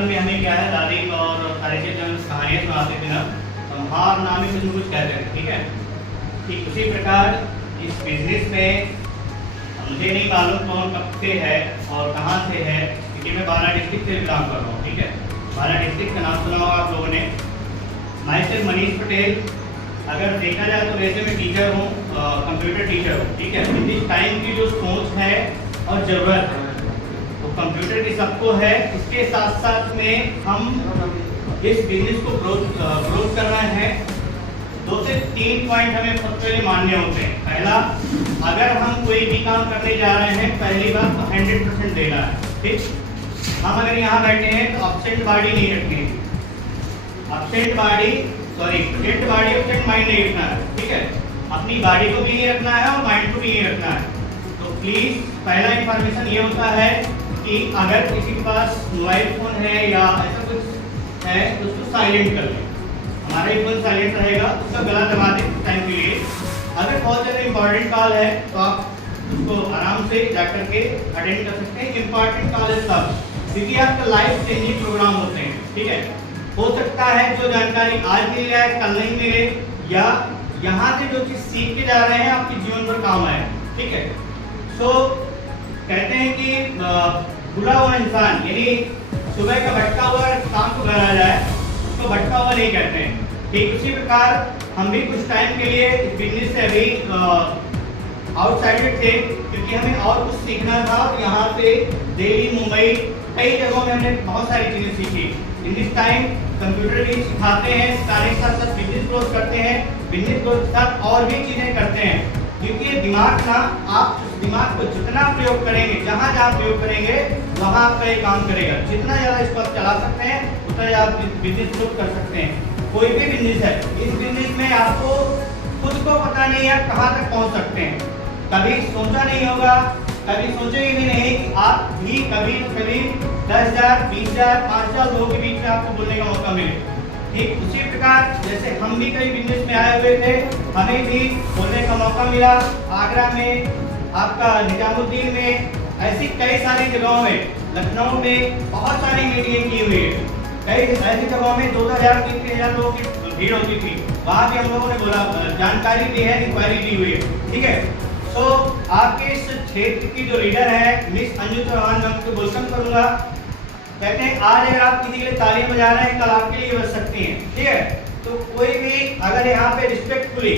बचपन में हमें क्या है, दादी और सारी चीज़ें कहानियाँ सुनाते थे ना, संहार नाम ही कुछ कहते हैं, ठीक है। ठीक उसी प्रकार इस बिजनेस में मुझे नहीं मालूम कौन कब से है और कहाँ से है, क्योंकि मैं बारा डिस्ट्रिक्ट से काम कर रहा हूँ, ठीक है। बारा डिस्ट्रिक्ट का नाम सुना होगा आप लोगों ने। My self Manish Patel. अगर देखा जाए तो वैसे मैं टीचर हूँ, कंप्यूटर टीचर हूँ, ठीक है। इस टाइम की जो सोच है और ज़रूरत है तो कंप्यूटर की सबको है। इसके साथ साथ में हम इस बिजनेस को ग्रोथ करना है। 2 से 3 पॉइंट हमें सबसे पहले मानने होते हैं। पहला, अगर हम कोई भी काम करने जा रहे हैं, पहली बात तो 100% देना है, ठीक। हम अगर यहाँ बैठे हैं तो एब्सेंट बॉडी नहीं रखनी है, एब्सेंट बॉडी एब्सेंट माइंड नहीं रखना है, ठीक है। अपनी बॉडी को भी नहीं रखना है और माइंड को भी नहीं रखना है। तो प्लीज पहला इंफॉर्मेशन ये होता है कि अगर किसी के पास मोबाइल फोन है या ऐसा कुछ है तो उसको साइलेंट कर लें। हमारा फोन साइलेंट रहेगा, उसका गला दबा दें टाइम के लिए। अगर बहुत ज़्यादा इंपॉर्टेंट कॉल है तो आप उसको आराम से जाकर के अटेंड कर सकते हैं। इंपॉर्टेंट कॉल है तब, क्योंकि आपका लाइफ चेंजिंग प्रोग्राम होते हैं, ठीक है। हो सकता है जो जानकारी आज मिल जाए कल नहीं मिले, या यहाँ से जो चीज़ सीख के जा रहे हैं आपके जीवन पर काम आए, ठीक है। सो कहते हैं कि बुला हुआ इंसान, यानी सुबह का भटका हुआ शाम को घर आ जाए, उसको भटका हुआ नहीं कहते हैं। ठीक उसी प्रकार हम भी कुछ टाइम के लिए इस बिजनेस से अभी आउटसाइडेड थे, क्योंकि हमें और कुछ सीखना था। यहाँ से दिल्ली, मुंबई, कई जगहों में हमने बहुत सारी चीज़ें सीखी। इन दिस टाइम कंप्यूटर भी सिखाते हैं, सिखाने के साथ साथ बिजनेस ग्रोथ करते हैं, बिजनेस ग्रोथ के साथ और भी चीज़ें करते हैं। क्योंकि ये दिमाग ना, आप उस दिमाग को जितना प्रयोग करेंगे, जहाँ जहाँ प्रयोग करेंगे वहाँ आपका ये काम करेगा। जितना ज़्यादा इसको आप चला सकते हैं उतना ज़्यादा आप बिजनेस ग्रोथ कर सकते हैं। कोई भी बिजनेस है, इस बिजनेस में आपको खुद को पता नहीं है कहाँ तक पहुँच सकते हैं। कभी सोचा नहीं होगा, कभी सोचेंगे भी नहीं कि आप भी कभी 10,000, 20,000, 5,000 लोगों के बीच में आपको बोलने का मौका मिले। ठीक उसी प्रकार जैसे हम भी कई बिजनेस में आए हुए थे, हमें भी बोलने का मौका मिला। आगरा में, आपका निजामुद्दीन में, ऐसी कई सारी जगहों में, लखनऊ में बहुत सारी मीटिंग की हुई है। कई ऐसी जगहों में 2,000, 3,000 लोगों की भीड़ होती थी। वहाँ भी हम लोगों ने बोला, जानकारी दी है, इंक्वायरी दी हुई है, ठीक है। सो आपके इस क्षेत्र की जो लीडर है मिस अंजू चौहान, मैं उनको वेलकम करूंगा। कहते हैं आज अगर आप किसी के लिए ताली बजा रहे हैं, कल आपके लिए बज सकती हैं, ठीक है। तो कोई भी अगर यहाँ पे रिस्पेक्टफुली